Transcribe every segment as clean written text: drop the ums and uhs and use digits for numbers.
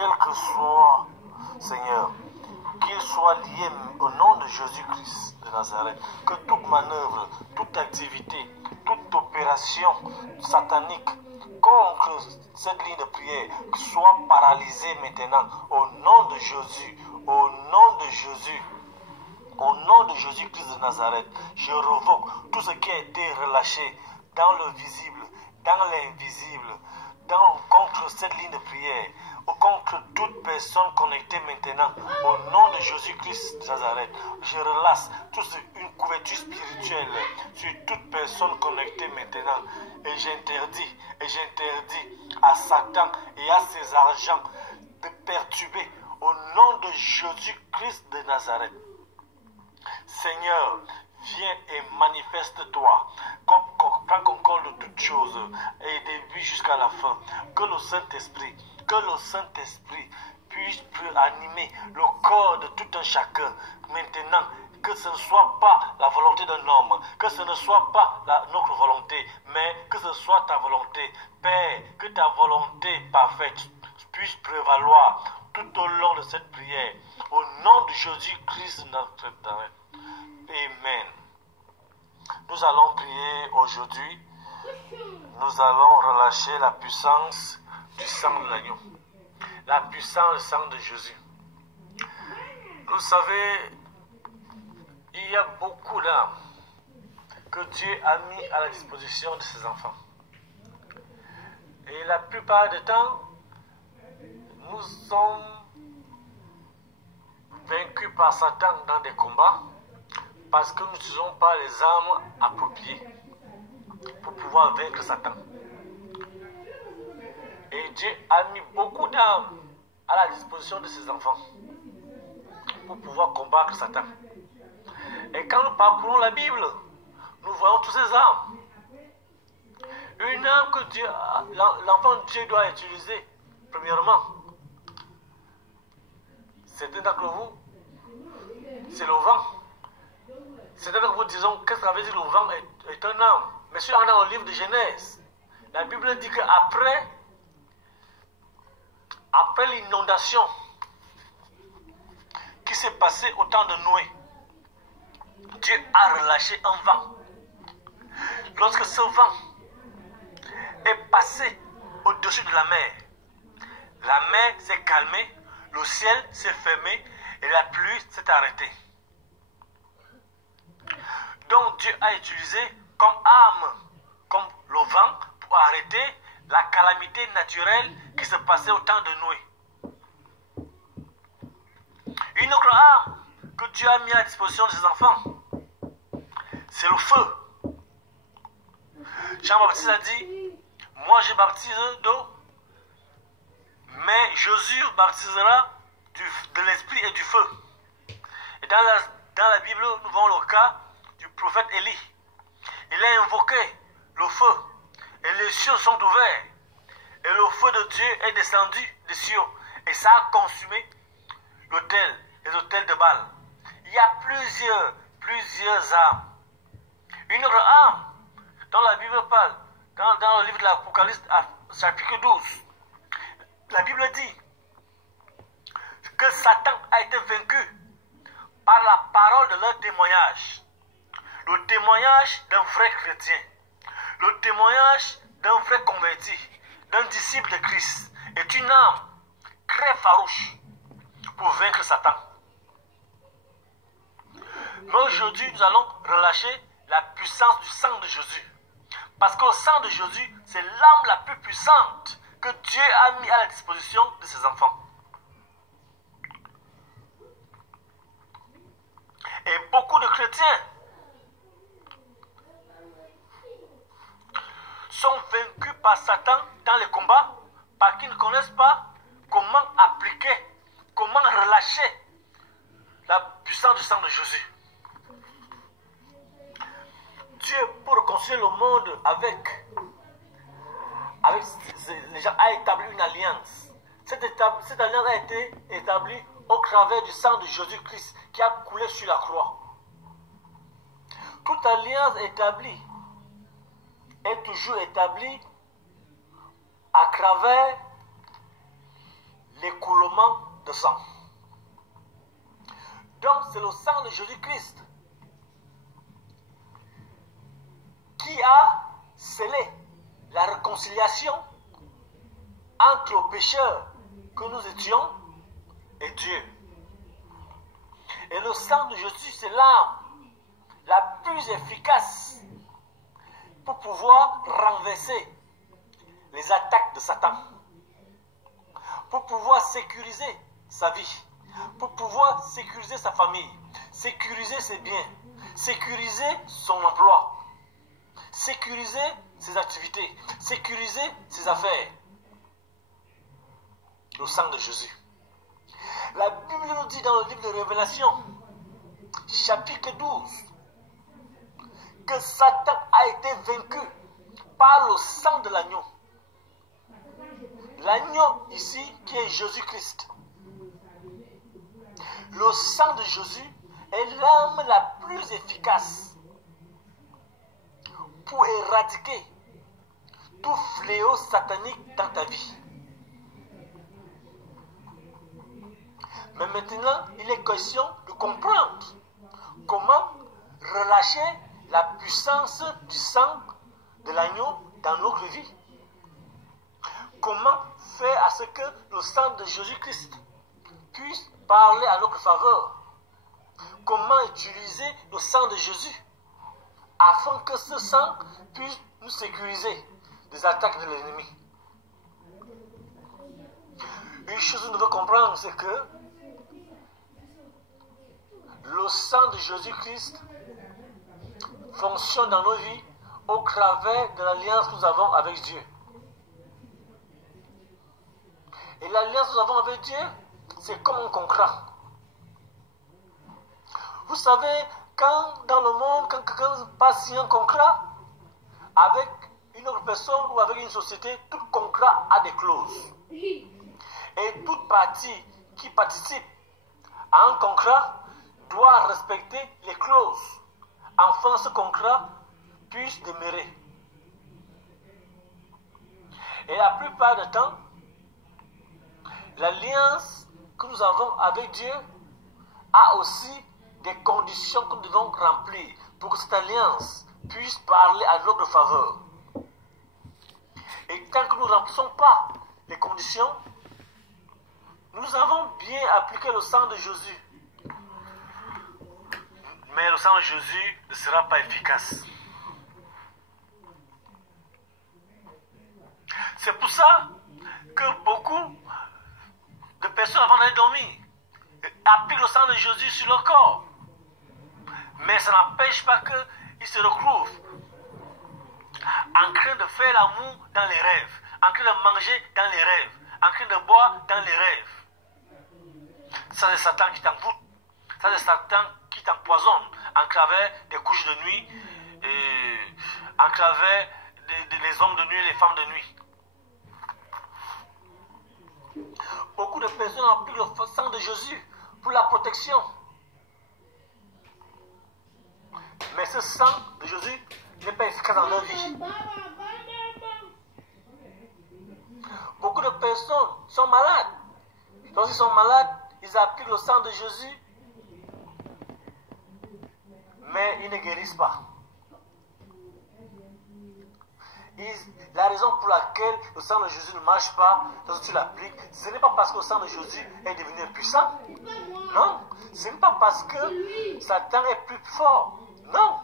quel que soit, Seigneur, qu'il soit lié au nom de Jésus-Christ de Nazareth, que toute manœuvre, toute activité, toute opération satanique contre cette ligne de prière soit paralysée maintenant au nom de Jésus, au nom de Jésus. Au nom de Jésus-Christ de Nazareth, je revoque tout ce qui a été relâché dans le visible, dans l'invisible, contre cette ligne de prière, ou contre toute personne connectée maintenant. Au nom de Jésus-Christ de Nazareth, je relâche une couverture spirituelle sur toute personne connectée maintenant. Et j'interdis à Satan et à ses agents de perturber au nom de Jésus-Christ de Nazareth. Seigneur, viens et manifeste-toi, prends contrôle de toutes choses, et début jusqu'à la fin. Que le Saint-Esprit puisse animer le corps de tout un chacun. Maintenant, que ce ne soit pas la volonté d'un homme, que ce ne soit pas notre volonté, mais que ce soit ta volonté. Père, que ta volonté parfaite puisse prévaloir tout au long de cette prière. Au nom de Jésus-Christ de Nazareth. Amen. Nous allons prier aujourd'hui. Nous allons relâcher la puissance du sang de l'agneau. La puissance du sang de Jésus. Vous savez, il y a beaucoup d'armes que Dieu a mis à la disposition de ses enfants. Et la plupart du temps, nous sommes vaincus par Satan dans des combats parce que nous n'utilisons pas les armes appropriées pour pouvoir vaincre Satan. Et Dieu a mis beaucoup d'armes à la disposition de ses enfants pour pouvoir combattre Satan. Et quand nous parcourons la Bible, nous voyons toutes ces armes. Une arme que l'enfant de Dieu doit utiliser, premièrement, certains d'entre vous, c'est le vent. Certains d'entre vous disons, qu'est-ce que ça veut dire le vent est un arme? Mais si on est dans le livre de Genèse, la Bible dit qu'après l'inondation qui s'est passée au temps de Noé, Dieu a relâché un vent. Lorsque ce vent est passé au-dessus de la mer s'est calmée, le ciel s'est fermé et la pluie s'est arrêtée. Donc Dieu a utilisé comme arme, comme le vent, pour arrêter la calamité naturelle qui se passait au temps de Noé. Une autre arme que Dieu a mis à disposition de ses enfants, c'est le feu. Jean-Baptiste a dit, moi je baptise d'eau, mais Jésus baptisera de l'esprit et du feu. Et dans la Bible, nous voyons le cas du prophète Élie. Il a invoqué le feu et les cieux sont ouverts. Et le feu de Dieu est descendu des cieux et ça a consumé les autels de Baal. Il y a plusieurs armes. Une autre arme dont la Bible parle, dans le livre de l'Apocalypse, chapitre 12, la Bible dit que Satan a été vaincu par la parole de leur témoignage. Le témoignage d'un vrai chrétien, le témoignage d'un vrai converti, d'un disciple de Christ est une arme très farouche pour vaincre Satan. Mais aujourd'hui, nous allons relâcher la puissance du sang de Jésus. Parce que le sang de Jésus, c'est l'arme la plus puissante que Dieu a mis à la disposition de ses enfants. Et beaucoup de chrétiens sont vaincus par Satan dans les combats parce qu'ils ne connaissent pas comment appliquer, comment relâcher la puissance du sang de Jésus. Dieu, pour reconstruire le monde avec les gens, a établi une alliance. Cette alliance a été établie au travers du sang de Jésus-Christ qui a coulé sur la croix. Toute alliance établie est toujours établie à travers les couleurs versement de sang. Donc c'est le sang de Jésus-Christ qui a scellé la réconciliation entre le pécheur que nous étions et Dieu. Et le sang de Jésus, c'est l'arme la plus efficace pour pouvoir renverser les attaques de Satan, pour pouvoir sécuriser sa vie, pour pouvoir sécuriser sa famille, sécuriser ses biens, sécuriser son emploi, sécuriser ses activités, sécuriser ses affaires. Le sang de Jésus. La Bible nous dit dans le livre de Révélation, chapitre 12, que Satan a été vaincu par le sang de l'agneau. L'agneau ici qui est Jésus-Christ. Le sang de Jésus est l'arme la plus efficace pour éradiquer tout fléau satanique dans ta vie. Mais maintenant, il est question de comprendre comment relâcher la puissance du sang de l'agneau dans notre vie. Comment faire à ce que le sang de Jésus-Christ puisse parler à notre faveur. Comment utiliser le sang de Jésus afin que ce sang puisse nous sécuriser des attaques de l'ennemi. Une chose que nous devons comprendre, c'est que le sang de Jésus-Christ fonctionne dans nos vies au travers de l'alliance que nous avons avec Dieu. Et l'alliance que nous avons avec Dieu, c'est comme un contrat. Vous savez, quand dans le monde, quand quelqu'un passe signer un contrat avec une autre personne ou avec une société, tout contrat a des clauses. Et toute partie qui participe à un contrat doit respecter les clauses, afin que ce contrat puisse demeurer. Et la plupart du temps, l'alliance que nous avons avec Dieu a aussi des conditions que nous devons remplir pour que cette alliance puisse parler à notre faveur. Et tant que nous ne remplissons pas les conditions, nous avons bien appliqué le sang de Jésus. Mais le sang de Jésus ne sera pas efficace. C'est pour ça que beaucoup de personnes avant d'aller dormir appliquent le sang de Jésus sur leur corps. Mais ça n'empêche pas qu'ils se retrouvent en train de faire l'amour dans les rêves, en train de manger dans les rêves, en train de boire dans les rêves. Ça c'est Satan qui t'envoûte. Ça c'est Satan qui t'empoisonne en travers des couches de nuit, en travers des hommes de nuit et les femmes de nuit. Beaucoup de personnes appliquent le sang de Jésus pour la protection. Mais ce sang de Jésus n'est pas efficace dans leur vie. Beaucoup de personnes sont malades. Lorsqu'ils sont malades, ils appliquent le sang de Jésus, mais ils ne guérissent pas. La raison pour laquelle le sang de Jésus ne marche pas, lorsque tu l'appliques, ce n'est pas parce que le sang de Jésus est devenu puissant. Non. Ce n'est pas parce que Satan est plus fort. Non.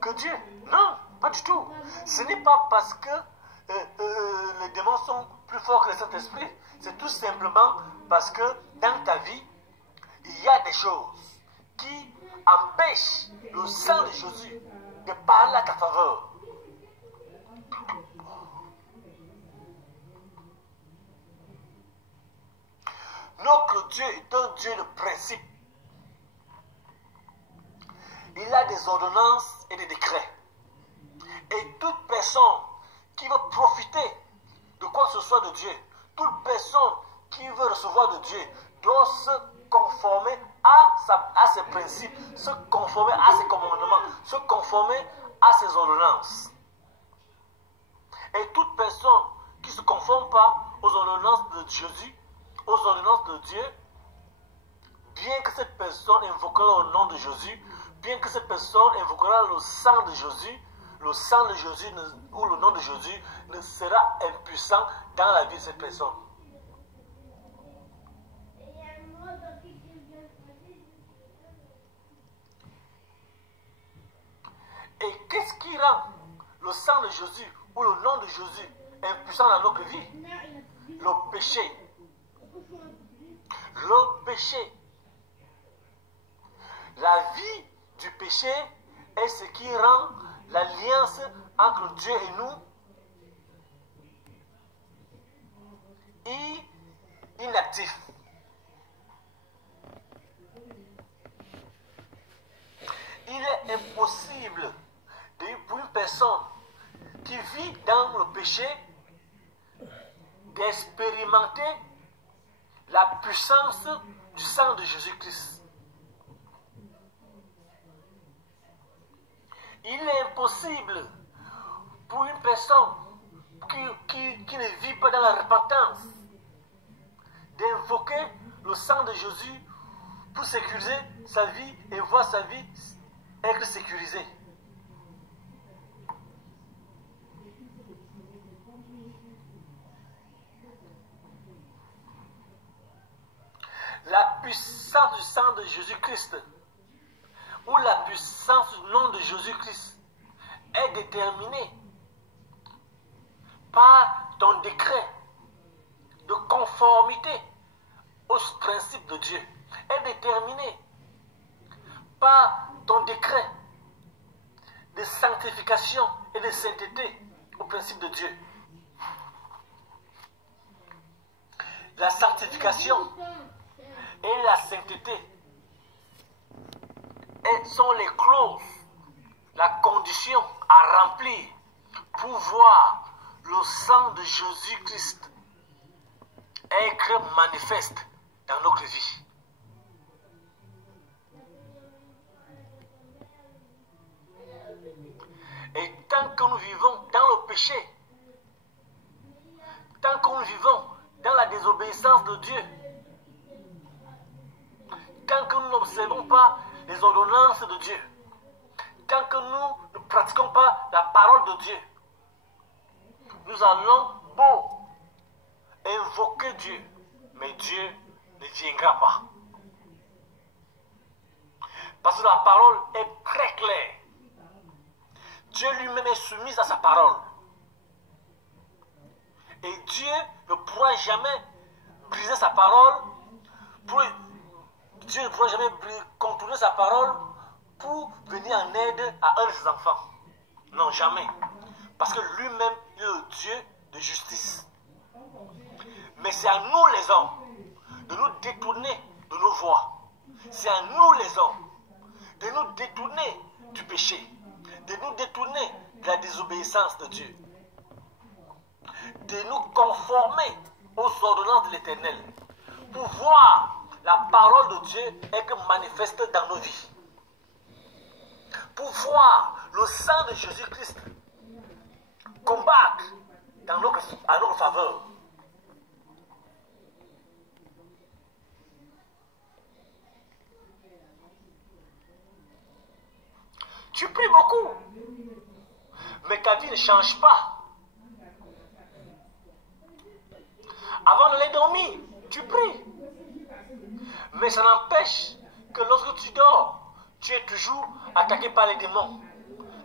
Que Dieu. Non. Pas du tout. Ce n'est pas parce que les démons sont plus forts que le Saint-Esprit. C'est tout simplement parce que dans ta vie, il y a des choses qui empêchent le sang de Jésus de parler à ta faveur. Notre Dieu est un Dieu de principe. Il a des ordonnances et des décrets. Et toute personne qui veut profiter de quoi que ce soit de Dieu, toute personne qui veut recevoir de Dieu, doit se conformer à ses principes, se conformer à ses commandements, se conformer à ses ordonnances. Et toute personne qui ne se conforme pas aux ordonnances de Jésus, aux ordonnances de Dieu, bien que cette personne invoquera le nom de Jésus, bien que cette personne invoquera le sang de Jésus, le sang de Jésus ou le nom de Jésus ne sera impuissant dans la vie de cette personne. Et qu'est-ce qui rend le sang de Jésus ou le nom de Jésus impuissant dans notre vie? Le péché. Le péché. La vie du péché est ce qui rend l'alliance entre Dieu et nous inactif. Il est impossible pour une personne qui vit dans le péché d'expérimenter la puissance du sang de Jésus-Christ. Il est impossible pour une personne qui ne vit pas dans la repentance d'invoquer le sang de Jésus pour sécuriser sa vie et voir sa vie être sécurisée. La puissance du sang de Jésus-Christ ou la puissance du nom de Jésus-Christ est déterminée par ton décret de conformité aux principes de Dieu, est déterminée par ton décret de sanctification et de sainteté aux principes de Dieu. La sanctification et la sainteté sont les clauses, la condition à remplir pour voir le sang de Jésus-Christ être manifeste dans notre vie. Et tant que nous vivons dans le péché, tant que nous vivons dans la désobéissance de Dieu, tant que nous n'observons pas les ordonnances de Dieu, tant que nous ne pratiquons pas la parole de Dieu, nous allons beau invoquer Dieu, mais Dieu ne viendra pas. Parce que la parole est très claire. Dieu lui-même est soumis à sa parole. Et Dieu ne pourra jamais briser sa parole. Dieu ne pourra jamais contourner sa parole pour venir en aide à un de ses enfants. Non, jamais. Parce que lui-même est le Dieu de justice. Mais c'est à nous les hommes de nous détourner de nos voies. C'est à nous les hommes de nous détourner du péché, de nous détourner de la désobéissance de Dieu, de nous conformer aux ordonnances de l'Éternel, pour voir la parole de Dieu être manifeste dans nos vies, pour voir le sang de Jésus-Christ combattre à notre faveur. Tu pries beaucoup, mais ta vie ne change pas. Avant d'aller dormir, tu pries. Mais ça n'empêche que lorsque tu dors, tu es toujours attaqué par les démons.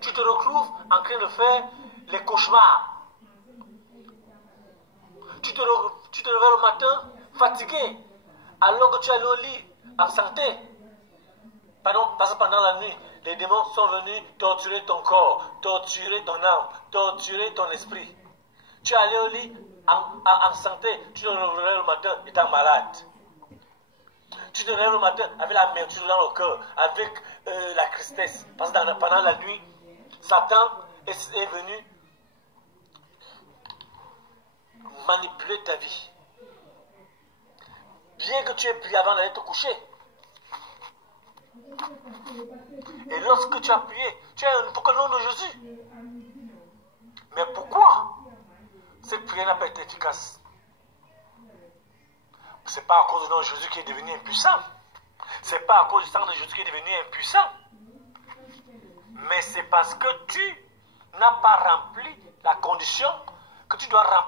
Tu te retrouves en train de faire les cauchemars. Tu te réveilles le matin fatigué, alors que tu es allé au lit en santé. Parce que pendant la nuit, les démons sont venus torturer ton corps, torturer ton âme, torturer ton esprit. Tu es allé au lit en santé, tu te réveilles le matin étant malade. Tu te réveilles le matin avec l'amertume dans le cœur, avec la tristesse. Parce que pendant la nuit, Satan est venu manipuler ta vie. Bien que tu aies prié avant d'aller te coucher. Et lorsque tu as prié, tu as invoqué le nom de Jésus. Mais pourquoi cette prière n'a pas été efficace? Ce n'est pas à cause du nom de Jésus qui est devenu impuissant. Ce n'est pas à cause du sang de Jésus qui est devenu impuissant. Mais c'est parce que tu n'as pas rempli la condition que tu dois remplir.